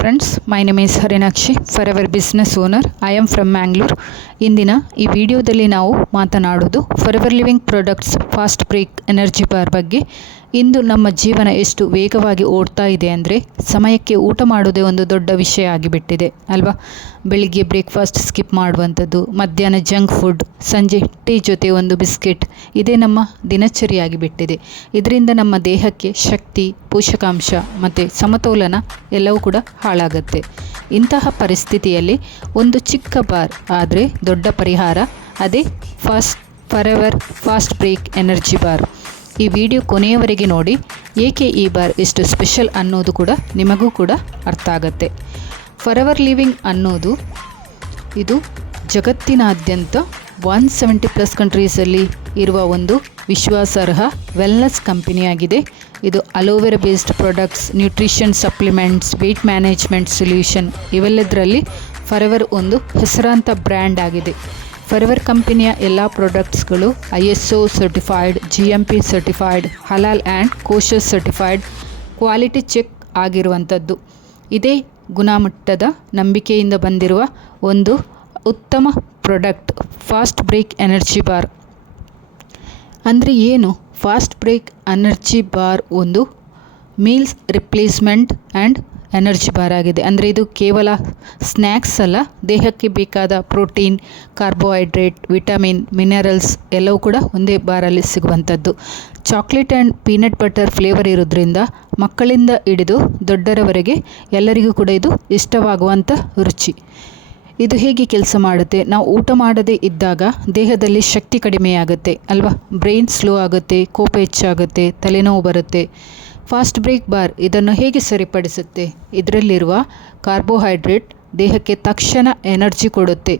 Friends, my name is Harinakshi, Forever business owner. I am from Mangalore. ಇಂದಿನ ಈ ವಿಡಿಯೋದಲ್ಲಿ ನಾವು ಮಾತನಾಡೋದು Forever Living Products Fast break energy Bar ಬಗ್ಗೆ. ಇಂದು ನಮ್ಮ ಜೀವನ ಎಷ್ಟು ವೇಗವಾಗಿ ಓಡ್ತಾ ಇದೆ ಅಂದರೆ ಸಮಯಕ್ಕೆ ಊಟ ಮಾಡೋದೇ ಒಂದು ದೊಡ್ಡ ವಿಷಯ ಆಗಿಬಿಟ್ಟಿದೆ ಅಲ್ವಾ. ಬೆಳಿಗ್ಗೆ ಬ್ರೇಕ್ಫಾಸ್ಟ್ ಸ್ಕಿಪ್ ಮಾಡುವಂಥದ್ದು, ಮಧ್ಯಾಹ್ನ ಜಂಕ್ ಫುಡ್, ಸಂಜೆ ಟೀ ಜೊತೆ ಒಂದು ಬಿಸ್ಕೆಟ್, ಇದೇ ನಮ್ಮ ದಿನಚರಿಯಾಗಿಬಿಟ್ಟಿದೆ. ಇದರಿಂದ ನಮ್ಮ ದೇಹಕ್ಕೆ ಶಕ್ತಿ, ಪೋಷಕಾಂಶ ಮತ್ತು ಸಮತೋಲನ ಎಲ್ಲವೂ ಕೂಡ ಹಾಳಾಗುತ್ತೆ. ಇಂತಹ ಪರಿಸ್ಥಿತಿಯಲ್ಲಿ ಒಂದು ಚಿಕ್ಕ ಬಾರ್ ಆದರೆ ದೊಡ್ಡ ಪರಿಹಾರ, ಅದೇ forever fast break energy bar. ಈ ವಿಡಿಯೋ ಕೊನೆಯವರೆಗೆ ನೋಡಿ, ಏಕೆ ಈ ಬಾರ್ ಎಷ್ಟು ಸ್ಪೆಷಲ್ ಅನ್ನೋದು ಕೂಡ ನಿಮಗೂ ಕೂಡ ಅರ್ಥ ಆಗುತ್ತೆ. ಫಾರ್ ಎವರ್ ಲಿವಿಂಗ್ ಅನ್ನೋದು ಇದು ಜಗತ್ತಿನಾದ್ಯಂತ 170+ ಕಂಟ್ರೀಸಲ್ಲಿ ಇರುವ ಒಂದು ವಿಶ್ವಾಸಾರ್ಹ ವೆಲ್ನೆಸ್ ಕಂಪನಿಯಾಗಿದೆ. ಇದು aloe vera based products, nutrition supplements, weight management solution ಇವೆಲ್ಲದರಲ್ಲಿ ಫಾರ್ ಎವರ್ ಒಂದು ಹೆಸರಾಂತ ಬ್ರ್ಯಾಂಡ್ ಆಗಿದೆ. ಫಾರ್ ಎವರ್ ಕಂಪನಿಯ ಎಲ್ಲ ಪ್ರಾಡಕ್ಟ್ಸ್ಗಳು ISO certified, GMP certified, halal and kosher certified, quality check ಆಗಿರುವಂಥದ್ದು. ಇದೇ ಗುಣಮಟ್ಟದ ನಂಬಿಕೆಯಿಂದ ಬಂದಿರುವ ಒಂದು ಉತ್ತಮ product Fast break energy Bar. ಅಂದರೆ ಏನು? ಫಾಸ್ಟ್ ಬ್ರೇಕ್ ಎನರ್ಜಿ ಬಾರ್ ಒಂದು meals replacement and energy bar ಆಗಿದೆ. ಅಂದರೆ ಇದು ಕೇವಲ ಸ್ನ್ಯಾಕ್ಸ್ ಅಲ್ಲ, ದೇಹಕ್ಕೆ ಬೇಕಾದ ಪ್ರೋಟೀನ್, ಕಾರ್ಬೋಹೈಡ್ರೇಟ್, ವಿಟಮಿನ್, ಮಿನರಲ್ಸ್ ಎಲ್ಲವೂ ಕೂಡ ಒಂದೇ ಬಾರಲ್ಲಿ ಸಿಗುವಂಥದ್ದು. Chocolate and peanut butter flavour ಇರೋದ್ರಿಂದ ಮಕ್ಕಳಿಂದ ಹಿಡಿದು ದೊಡ್ಡರವರೆಗೆ ಎಲ್ಲರಿಗೂ ಕೂಡ ಇದು ಇಷ್ಟವಾಗುವಂಥ ರುಚಿ. ಇದು ಹೇಗೆ ಕೆಲಸ ಮಾಡುತ್ತೆ? ನಾವು ಊಟ ಮಾಡದೇ ಇದ್ದಾಗ ದೇಹದಲ್ಲಿ ಶಕ್ತಿ ಕಡಿಮೆಯಾಗುತ್ತೆ ಅಲ್ವಾ, ಬ್ರೈನ್ ಸ್ಲೋ ಆಗುತ್ತೆ, ಕೋಪ ಹೆಚ್ಚಾಗುತ್ತೆ, ತಲೆನೋವು ಬರುತ್ತೆ. ಫಾಸ್ಟ್ ಬ್ರೇಕ್ ಬಾರ್ ಇದನ್ನು ಹೇಗೆ ಸರಿಪಡಿಸುತ್ತೆ? ಇದರಲ್ಲಿರುವ ಕಾರ್ಬೋಹೈಡ್ರೇಟ್ ದೇಹಕ್ಕೆ ತಕ್ಷಣ ಎನರ್ಜಿ ಕೊಡುತ್ತೆ,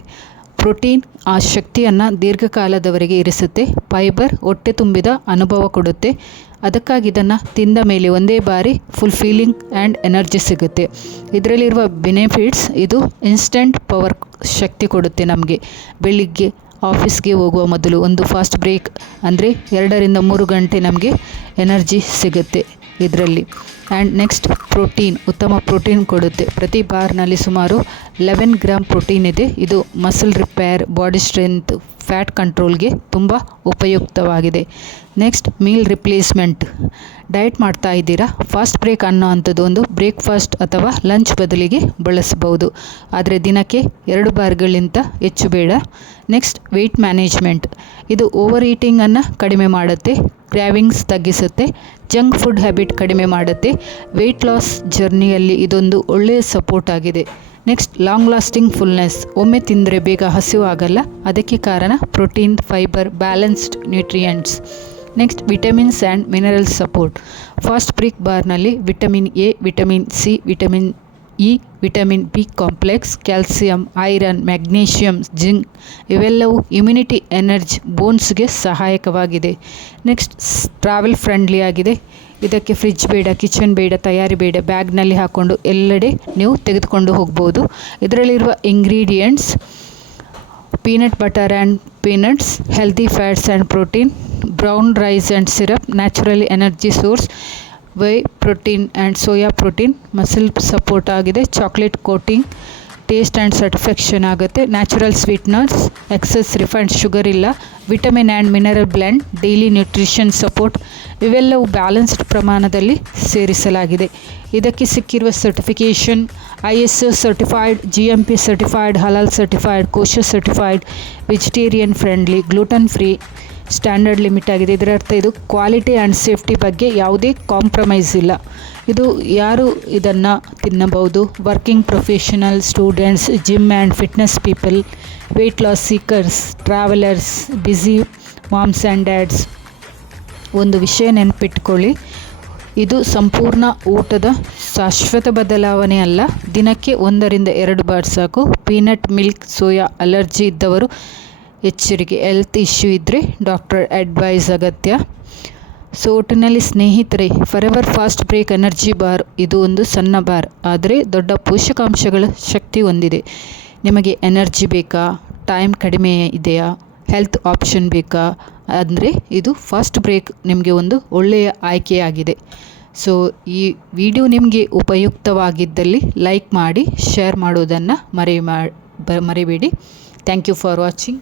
ಪ್ರೋಟೀನ್ ಆ ಶಕ್ತಿಯನ್ನು ದೀರ್ಘಕಾಲದವರೆಗೆ ಇರಿಸುತ್ತೆ, ಫೈಬರ್ ಹೊಟ್ಟೆ ತುಂಬಿದ ಅನುಭವ ಕೊಡುತ್ತೆ. ಅದಕ್ಕಾಗಿ ಇದನ್ನು ತಿಂದ ಮೇಲೆ ಒಂದೇ ಬಾರಿ ಫುಲ್ ಫೀಲಿಂಗ್ ಆ್ಯಂಡ್ ಎನರ್ಜಿ ಸಿಗುತ್ತೆ. ಇದರಲ್ಲಿರುವ ಬೆನಿಫಿಟ್ಸ್, ಇದು ಇನ್ಸ್ಟೆಂಟ್ ಪವರ್ ಶಕ್ತಿ ಕೊಡುತ್ತೆ ನಮಗೆ. ಬೆಳಿಗ್ಗೆ ಆಫೀಸ್ಗೆ ಹೋಗುವ ಮೊದಲು ಒಂದು ಫಾಸ್ಟ್ ಬ್ರೇಕ್ ಅಂದರೆ 2-3 ಗಂಟೆ ನಮಗೆ ಎನರ್ಜಿ ಸಿಗುತ್ತೆ ಇದರಲ್ಲಿ. ಆ್ಯಂಡ್ ನೆಕ್ಸ್ಟ್ ಪ್ರೋಟೀನ್, ಉತ್ತಮ ಪ್ರೋಟೀನ್ ಕೊಡುತ್ತೆ. ಪ್ರತಿ ಬಾರ್ನಲ್ಲಿ ಸುಮಾರು 11 ಗ್ರಾಮ್ ಪ್ರೋಟೀನ್ ಇದೆ. ಇದು muscle repair, body strength, fat ಕಂಟ್ರೋಲ್ಗೆ ತುಂಬ ಉಪಯುಕ್ತವಾಗಿದೆ. Next meal replacement. ಡಯಟ್ ಮಾಡ್ತಾ ಇದ್ದೀರಾ? ಫಾಸ್ಟ್ ಬ್ರೇಕ್ ಅನ್ನೋ ಅಂಥದ್ದು ಒಂದು ಬ್ರೇಕ್ಫಾಸ್ಟ್ ಅಥವಾ ಲಂಚ್ ಬದಲಿಗೆ ಬಳಸಬಹುದು, ಆದರೆ ದಿನಕ್ಕೆ 2 ಬಾರ್ಗಳಿಂದ ಹೆಚ್ಚು ಬೇಡ. Next weight management. ಇದು ಓವರ್ ಈಟಿಂಗನ್ನು ಕಡಿಮೆ ಮಾಡುತ್ತೆ, ಕ್ರ್ಯಾವಿಂಗ್ಸ್ ತಗ್ಗಿಸುತ್ತೆ, ಜಂಕ್ ಫುಡ್ ಹ್ಯಾಬಿಟ್ ಕಡಿಮೆ ಮಾಡುತ್ತೆ. ವೆಯ್ಟ್ ಲಾಸ್ ಜರ್ನಿಯಲ್ಲಿ ಇದೊಂದು ಒಳ್ಳೆಯ ಸಪೋರ್ಟ್ ಆಗಿದೆ. Next long lasting fullness. ಒಮ್ಮೆ ತಿಂದರೆ ಬೇಗ ಹಸಿವು ಆಗಲ್ಲ, ಅದಕ್ಕೆ ಕಾರಣ protein, fibre, balanced nutrients. Next vitamins and minerals support. Fast Break ಬಾರ್ನಲ್ಲಿ vitamin A, vitamin C, vitamin E, vitamin B complex, calcium, iron, magnesium, zinc ಇವೆಲ್ಲವೂ ಇಮ್ಯುನಿಟಿ, ಎನರ್ಜಿ, ಬೋನ್ಸ್ಗೆ ಸಹಾಯಕವಾಗಿದೆ. ನೆಕ್ಸ್ಟ್ ಟ್ರಾವೆಲ್ ಫ್ರೆಂಡ್ಲಿ ಆಗಿದೆ. ಇದಕ್ಕೆ ಫ್ರಿಡ್ಜ್ ಬೇಡ, ಕಿಚನ್ ಬೇಡ, ತಯಾರಿ ಬೇಡ, ಬ್ಯಾಗ್ನಲ್ಲಿ ಹಾಕ್ಕೊಂಡು ಎಲ್ಲೆಡೆ ನೀವು ತೆಗೆದುಕೊಂಡು ಹೋಗ್ಬೋದು. ಇದರಲ್ಲಿರುವ ingredients peanut butter and peanuts, healthy fats and protein, brown rice and syrup, naturally energy source, whey protein and soya protein, muscle support ಆಗಿದೆ, chocolate coating, taste and satisfaction ಆಗುತ್ತೆ, natural sweeteners, excess refined sugar ಇಲ್ಲ, vitamin and mineral blend, daily nutrition support ಇವೆಲ್ಲವೂ balanced ಪ್ರಮಾಣದಲ್ಲಿ ಸೇರಿಸಲಾಗಿದೆ. ಇದಕ್ಕೆ ಸಿಕ್ಕಿರುವ certification ISO certified, GMP certified, halal certified, kosher certified, vegetarian friendly, gluten free, standard limit ಆಗಿದೆ. ಇದರ ಅರ್ಥ ಇದು ಕ್ವಾಲಿಟಿ ಆ್ಯಂಡ್ ಸೇಫ್ಟಿ ಬಗ್ಗೆ ಯಾವುದೇ ಕಾಂಪ್ರಮೈಸ್ ಇಲ್ಲ. ಇದು ಯಾರು ಇದನ್ನು ತಿನ್ನಬಹುದು? Working professional, students, gym and fitness people, weight loss seekers, travellers, busy moms and dads. ಒಂದು ವಿಷಯ ನೆನಪಿಟ್ಕೊಳ್ಳಿ, ಇದು ಸಂಪೂರ್ಣ ಊಟದ ಶಾಶ್ವತ ಬದಲಾವಣೆ ಅಲ್ಲ. ದಿನಕ್ಕೆ 1-2 ಬಾರ್ ಸಾಕು. ಪೀನಟ್ ಮಿಲ್ಕ್, ಸೋಯಾ ಅಲರ್ಜಿ ಇದ್ದವರು ಎಚ್ಚರಿಕೆ, ಹೆಲ್ತ್ ಇಶ್ಯೂ ಇದ್ದರೆ ಡಾಕ್ಟರ್ ಅಡ್ವೈಸ್ ಅಗತ್ಯ. ಸೊ ಒಟ್ಟಿನಲ್ಲಿ ಸ್ನೇಹಿತರೆ, forever fast break energy bar ಇದು ಒಂದು ಸಣ್ಣ ಬಾರ್, ಆದರೆ ದೊಡ್ಡ ಪೋಷಕಾಂಶಗಳ ಶಕ್ತಿ ಹೊಂದಿದೆ. ನಿಮಗೆ ಎನರ್ಜಿ ಬೇಕಾ? ಟೈಮ್ ಕಡಿಮೆ ಇದೆಯಾ? ಹೆಲ್ತ್ ಆಪ್ಷನ್ ಬೇಕಾ? ಅಂದರೆ ಇದು ಫಾಸ್ಟ್ ಬ್ರೇಕ್ ನಿಮಗೆ ಒಂದು ಒಳ್ಳೆಯ ಆಯ್ಕೆಯಾಗಿದೆ. ಸೊ ಈ ವಿಡಿಯೋ ನಿಮಗೆ ಉಪಯುಕ್ತವಾಗಿದ್ದಲ್ಲಿ ಲೈಕ್ ಮಾಡಿ, ಶೇರ್ ಮಾಡೋದನ್ನು ಮರಿಬೇಡಿ. Thank you for watching.